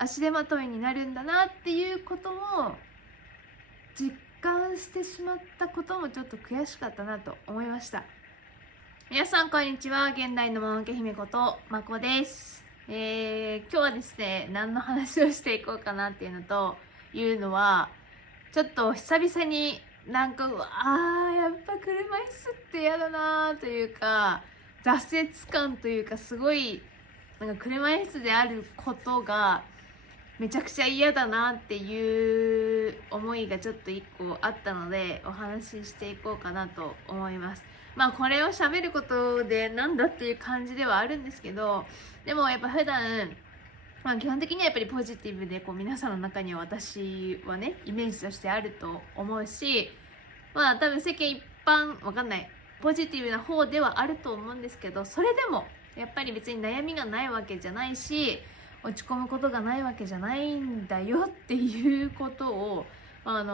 足手まといになるんだなっていうことも実感してしまったこともちょっと悔しかったなと思いました。皆さんこんにちは。現代のもののけ姫ことまこです。今日はですね、何の話をしていこうかなっていうのはちょっと久々にやっぱ車椅子って嫌だなというか、挫折感というか、すごい車椅子であることがめちゃくちゃ嫌だなっていう思いがちょっと一個あったので、お話ししていこうかなと思います。これを喋ることでなんだっていう感じではあるんですけど、でもやっぱ普段基本的にはやっぱりポジティブで皆さんの中には私はねイメージとしてあると思うし、多分世間一般わかんないポジティブな方ではあると思うんですけど、それでもやっぱり別に悩みがないわけじゃないし、落ち込むことがないわけじゃないんだよっていうことを、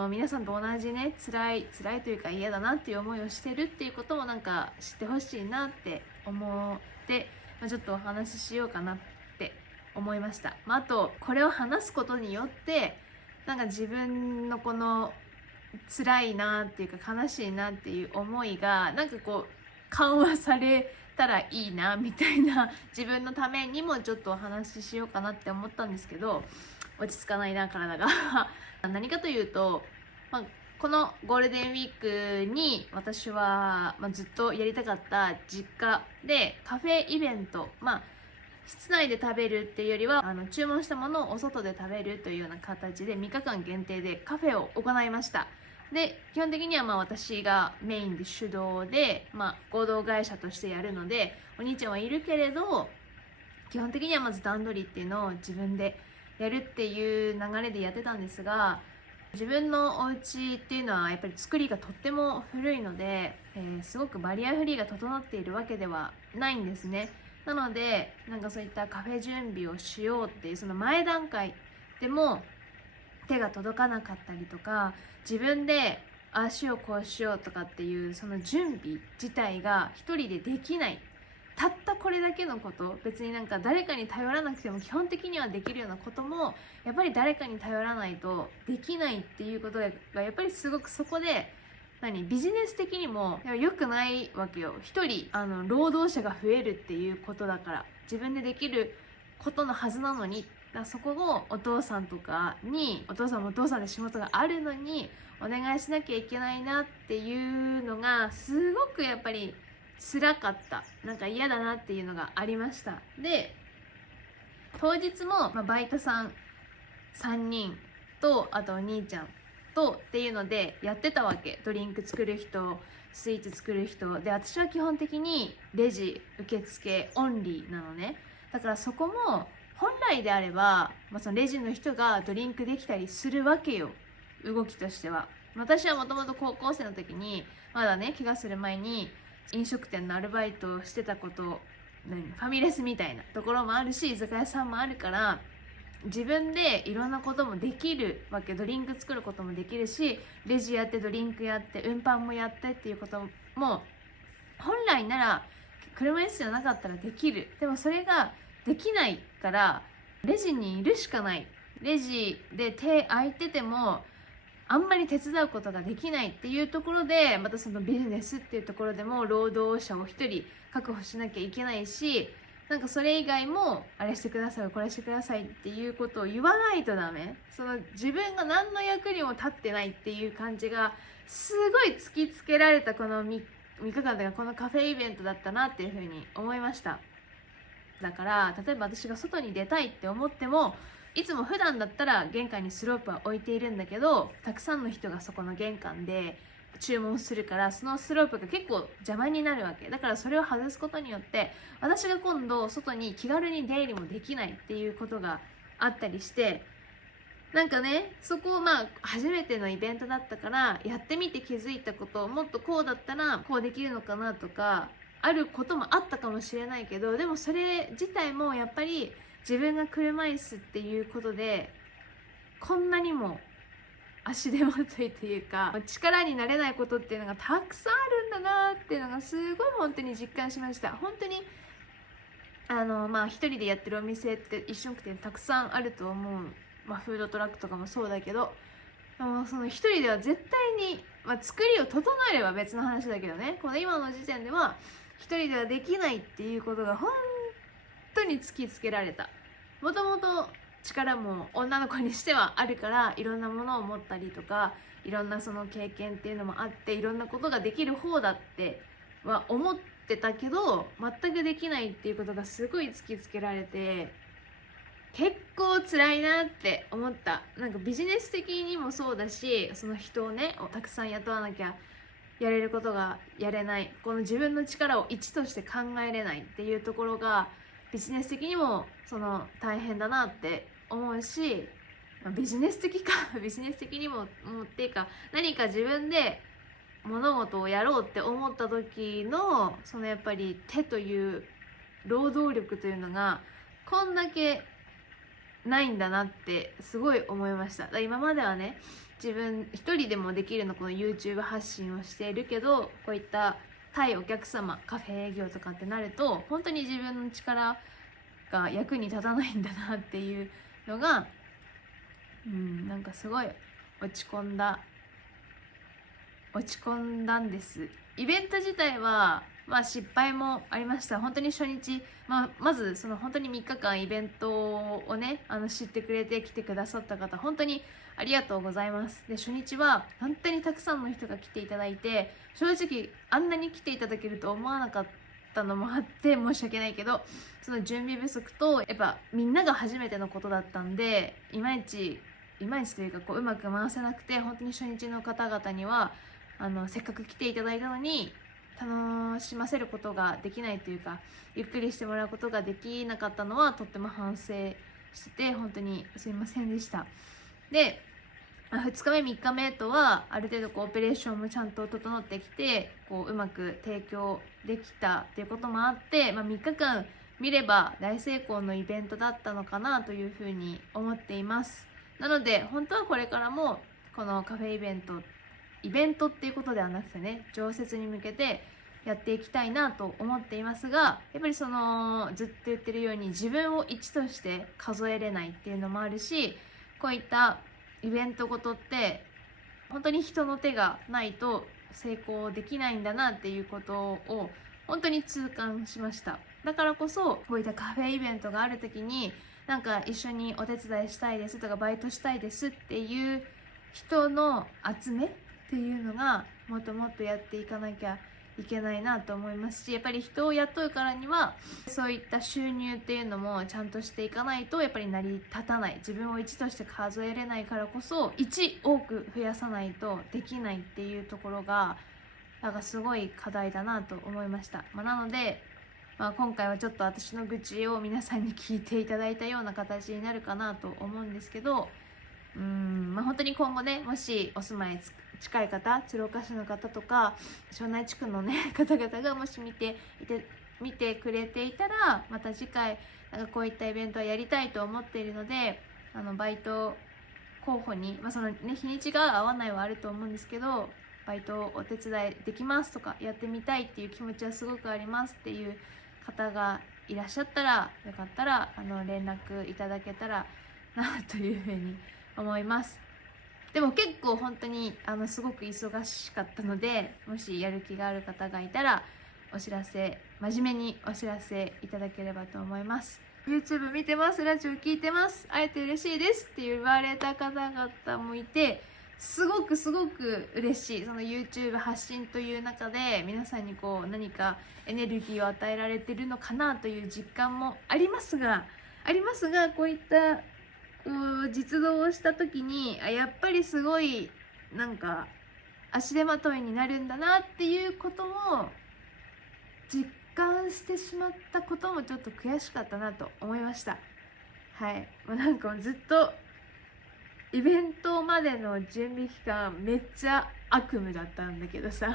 皆さんと同じね辛いというか嫌だなっていう思いをしてるっていうことも知ってほしいなって思って、ちょっとお話ししようかなって思いました。あとこれを話すことによって自分のこの辛いなっていうか悲しいなっていう思いが緩和されたらいいなみたいな、自分のためにもちょっとお話ししようかなって思ったんですけど、落ち着かないな体が何かというと、このゴールデンウィークに私は、ずっとやりたかった実家でカフェイベント、室内で食べるっていうよりは注文したものをお外で食べるというような形で3日間限定でカフェを行いました。で基本的には私がメインで主導で、合同会社としてやるのでお兄ちゃんはいるけれど、基本的にはまず段取りっていうのを自分でやるっていう流れでやってたんですが、自分のお家っていうのはやっぱり作りがとっても古いので、すごくバリアフリーが整っているわけではないんですね。なのでそういったカフェ準備をしようっていうその前段階でも手が届かなかったりとか、自分でああしようこうしようとかっていうその準備自体が一人でできない、たったこれだけのこと、別に誰かに頼らなくても基本的にはできるようなこともやっぱり誰かに頼らないとできないっていうことがやっぱりすごくそこでビジネス的にも良くないわけよ。一人労働者が増えるっていうことだから、自分でできることのはずなのに、そこをお父さんとかに、お父さんもお父さんで仕事があるのにお願いしなきゃいけないなっていうのがすごくやっぱり辛かった。嫌だなっていうのがありました。で当日も、バイトさん3人とあとお兄ちゃんとっていうのでやってたわけ。ドリンク作る人、スイーツ作る人で、私は基本的にレジ受付オンリーなのね。だからそこも本来であれば、そのレジの人がドリンクできたりするわけよ、動きとしては。私はもともと高校生の時にまだね怪我する前に飲食店のアルバイトをしてたこと、ファミレスみたいなところもあるし居酒屋さんもあるから、自分でいろんなこともできるわけ。ドリンク作ることもできるし、レジやってドリンクやって運搬もやってっていうことも本来なら車椅子じゃなかったらできる。でもそれができないからレジにいるしかない。レジで手空いててもあんまり手伝うことができないっていうところで、またそのビジネスっていうところでも労働者を1人確保しなきゃいけないし、それ以外もあれしてくださいこれしてくださいっていうことを言わないとダメ。その自分が何の役にも立ってないっていう感じがすごい突きつけられたこの3日間でこのカフェイベントだったなっていうふうに思いました。だから例えば私が外に出たいって思っても、いつも普段だったら玄関にスロープは置いているんだけど、たくさんの人がそこの玄関で注文するから、そのスロープが結構邪魔になるわけだから、それを外すことによって私が今度外に気軽に出入りもできないっていうことがあったりして、そこを初めてのイベントだったからやってみて気づいたこと、もっとこうだったらこうできるのかなとかあることもあったかもしれないけど、でもそれ自体もやっぱり自分が車椅子っていうことでこんなにも足手まといというか力になれないことっていうのがたくさんあるんだなっていうのがすごい本当に実感しました。本当に一人でやってるお店って飲食店たくさんあると思う。フードトラックとかもそうだけど、でもその一人では絶対に、作りを整えれば別の話だけどね、この今の時点では一人ではできないっていうことが本当に突きつけられた。もともと力も女の子にしてはあるから、いろんなものを持ったりとか、いろんなその経験っていうのもあって、いろんなことができる方だっては思ってたけど、全くできないっていうことがすごい突きつけられて、結構辛いなって思った。なんかビジネス的にもそうだし、その人をねたくさん雇わなきゃやれることがやれない、この自分の力を一として考えれないっていうところがビジネス的にもその大変だなって思うし、ビジネス的かビジネス的にもっていうか、何か自分で物事をやろうって思った時のそのやっぱり手という労働力というのがこんだけないんだなってすごい思いました。だから今まではね、自分一人でもできるのこの YouTube 発信をしているけど、こういった対お客様、カフェ営業とかってなると本当に自分の力が役に立たないんだなっていうのが、なんかすごい落ち込んだんです。イベント自体は失敗もありました。本当に初日、まずその本当に3日間イベントをね知ってくれて来てくださった方、本当にありがとうございます。で、初日は本当にたくさんの人が来ていただいて、正直あんなに来ていただけると思わなかったのもあって申し訳ないけど、その準備不足とやっぱみんなが初めてのことだったんで、いまいちというかうまく回せなくて、本当に初日の方々にはせっかく来ていただいたのに楽しませることができないというか、ゆっくりしてもらうことができなかったのはとっても反省してて、本当にすいませんでした。で、2日目3日目とはある程度オペレーションもちゃんと整ってきて、うまく提供できたっていうこともあって、3日間見れば大成功のイベントだったのかなというふうに思っています。なので本当はこれからもこのカフェイベントっていうことではなくてね、常設に向けてやっていきたいなと思っていますが、やっぱりそのずっと言ってるように自分を1として数えれないっていうのもあるし、こういったイベントごとって本当に人の手がないと成功できないんだなっていうことを本当に痛感しました。だからこそこういったカフェイベントがある時に、なんか一緒にお手伝いしたいですとかバイトしたいですっていう人の集めっていうのがもっともっとやっていかなきゃいけないなと思いますし、やっぱり人を雇うからにはそういった収入っていうのもちゃんとしていかないとやっぱり成り立たない、自分を1として数えれないからこそ1多く増やさないとできないっていうところがなんかすごい課題だなと思いました。なので今回はちょっと私の愚痴を皆さんに聞いていただいたような形になるかなと思うんですけど、本当に今後ね、もしお住まい近い方、鶴岡市の方とか庄内地区のね方々がもし見てくれていたら、また次回なんかこういったイベントはやりたいと思っているので、バイト候補に、そのね日にちが合わないはあると思うんですけど、バイトお手伝いできますとかやってみたいっていう気持ちはすごくありますっていう方がいらっしゃったら、よかったら連絡いただけたらなというふうに思います。でも結構本当にすごく忙しかったので、もしやる気がある方がいたら真面目にお知らせいただければと思います。 YouTube 見てます、ラジオ聞いてます、会えて嬉しいですって言われた方々もいて、すごく嬉しい。その YouTube 発信という中で皆さんに何かエネルギーを与えられてるのかなという実感もありますが、こういった実動をした時にやっぱりすごいなんか足手まといになるんだなっていうことも実感してしまったこともちょっと悔しかったなと思いました。はい、なんかずっとイベントまでの準備期間めっちゃ悪夢だったんだけどさ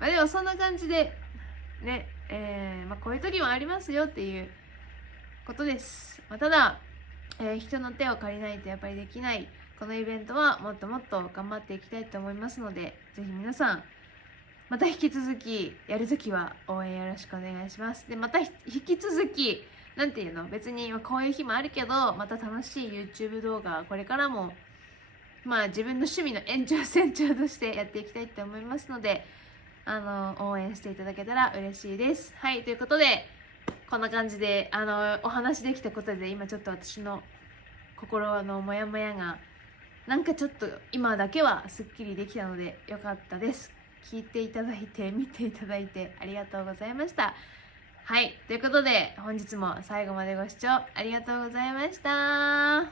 でもそんな感じでね、こういう時もありますよっていうことです。ただ、人の手を借りないとやっぱりできないこのイベントはもっともっと頑張っていきたいと思いますので、ぜひ皆さんまた引き続きやるときは応援よろしくお願いします。でまた引き続きなんていうの、別にこういう日もあるけど、また楽しい YouTube 動画これからも自分の趣味の延長線上としてやっていきたいと思いますので、応援していただけたら嬉しいです。はい、ということでこんな感じでお話できたことで、今ちょっと私の心のモヤモヤがなんかちょっと今だけはすっきりできたのでよかったです。聞いていただいて見ていただいてありがとうございました。はい、ということで本日も最後までご視聴ありがとうございました。